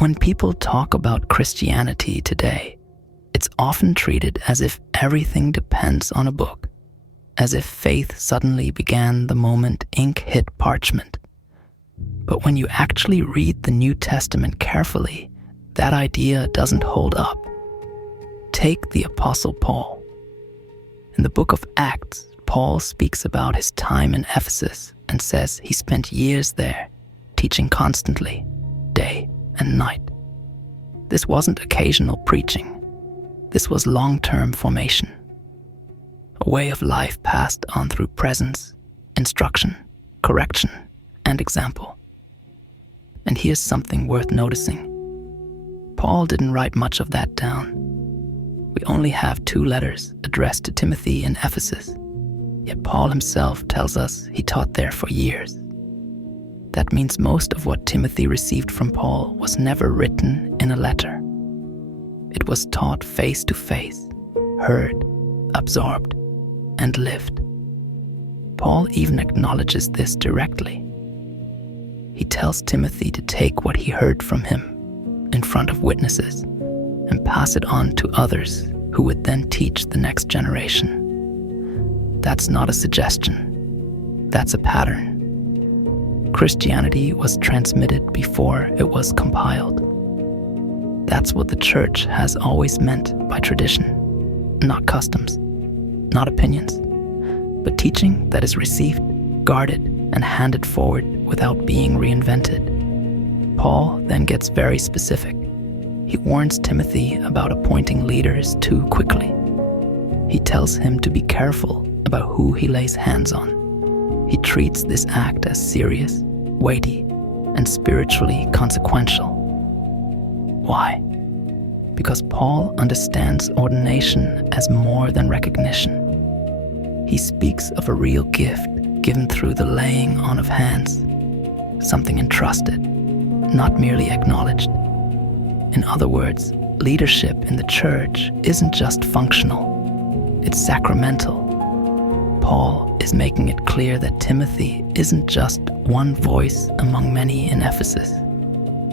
When people talk about Christianity today, it's often treated as if everything depends on a book, as if faith suddenly began the moment ink hit parchment. But when you actually read the New Testament carefully, that idea doesn't hold up. Take the Apostle Paul. In the book of Acts, Paul speaks about his time in Ephesus and says he spent years there, teaching constantly, day and night. This wasn't occasional preaching. This was long-term formation. A way of life passed on through presence, instruction, correction, and example. And here's something worth noticing. Paul didn't write much of that down. We only have 2 letters addressed to Timothy in Ephesus, yet Paul himself tells us he taught there for years. That means most of what Timothy received from Paul was never written in a letter. It was taught face to face, heard, absorbed, and lived. Paul even acknowledges this directly. He tells Timothy to take what he heard from him in front of witnesses and pass it on to others who would then teach the next generation. That's not a suggestion. That's a pattern. Christianity was transmitted before it was compiled. That's what the church has always meant by tradition, not customs, not opinions, but teaching that is received, guarded, and handed forward without being reinvented. Paul then gets very specific. He warns Timothy about appointing leaders too quickly. He tells him to be careful about who he lays hands on. He treats this act as serious, weighty, and spiritually consequential. Why? Because Paul understands ordination as more than recognition. He speaks of a real gift given through the laying on of hands, something entrusted, not merely acknowledged. In other words, leadership in the church isn't just functional, it's sacramental. Paul is making it clear that Timothy isn't just one voice among many in Ephesus.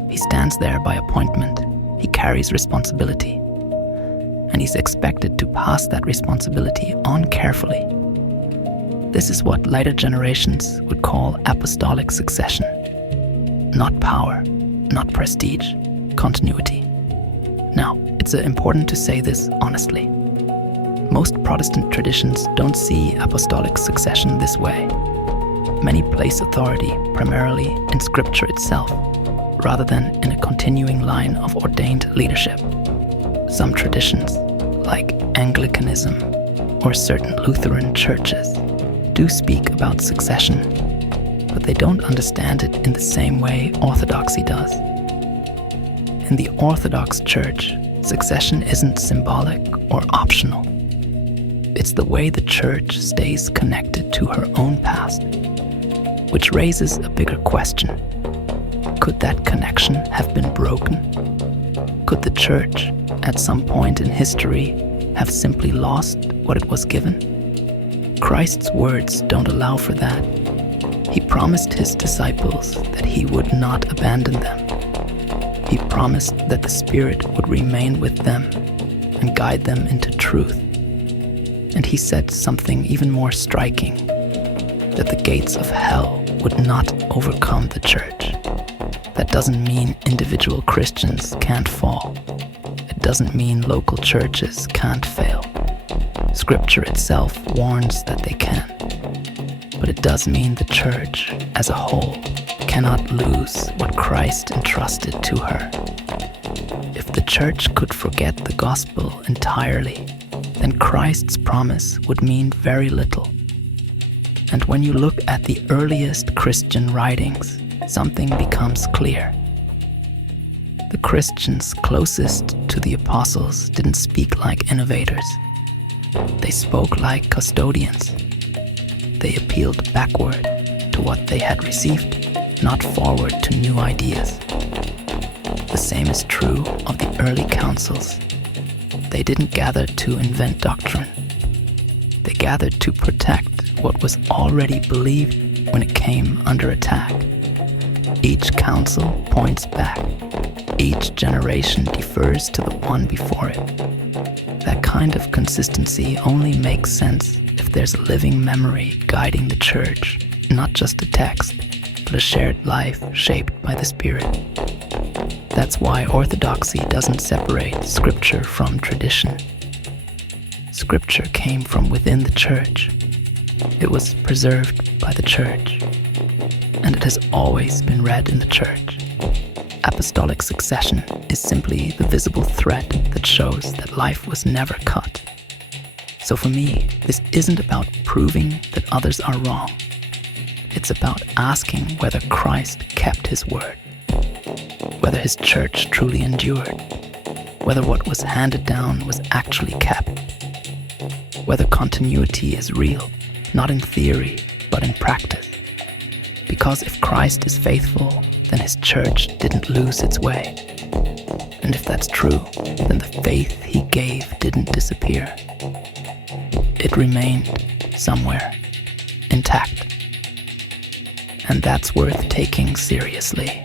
He stands there by appointment. He carries responsibility. And he's expected to pass that responsibility on carefully. This is what later generations would call apostolic succession. Not power, not prestige, continuity. Now, it's important to say this honestly. Most Protestant traditions don't see apostolic succession this way. Many place authority primarily in Scripture itself, rather than in a continuing line of ordained leadership. Some traditions, like Anglicanism or certain Lutheran churches, do speak about succession, but they don't understand it in the same way Orthodoxy does. In the Orthodox Church, succession isn't symbolic or optional. It's the way the Church stays connected to her own past, which raises a bigger question. Could that connection have been broken? Could the Church, at some point in history, have simply lost what it was given? Christ's words don't allow for that. He promised his disciples that he would not abandon them. He promised that the Spirit would remain with them and guide them into truth. And he said something even more striking, that the gates of hell would not overcome the church. That doesn't mean individual Christians can't fall. It doesn't mean local churches can't fail. Scripture itself warns that they can. But it does mean the church, as a whole, cannot lose what Christ entrusted to her. If the church could forget the gospel entirely, then Christ's promise would mean very little. And when you look at the earliest Christian writings, something becomes clear. The Christians closest to the apostles didn't speak like innovators. They spoke like custodians. They appealed backward to what they had received, not forward to new ideas. The same is true of the early councils. They didn't gather to invent doctrine. They gathered to protect what was already believed when it came under attack. Each council points back. Each generation defers to the one before it. That kind of consistency only makes sense if there's a living memory guiding the church, not just a text, but a shared life shaped by the Spirit. That's why orthodoxy doesn't separate scripture from tradition. Scripture came from within the church. It was preserved by the church, and it has always been read in the church. Apostolic succession is simply the visible thread that shows that life was never cut. So for me, this isn't about proving that others are wrong. It's about asking whether Christ kept his word, whether his church truly endured, whether what was handed down was actually kept, whether continuity is real, not in theory, but in practice. Because if Christ is faithful, then his church didn't lose its way. And if that's true, then the faith he gave didn't disappear. It remained somewhere, intact. And that's worth taking seriously.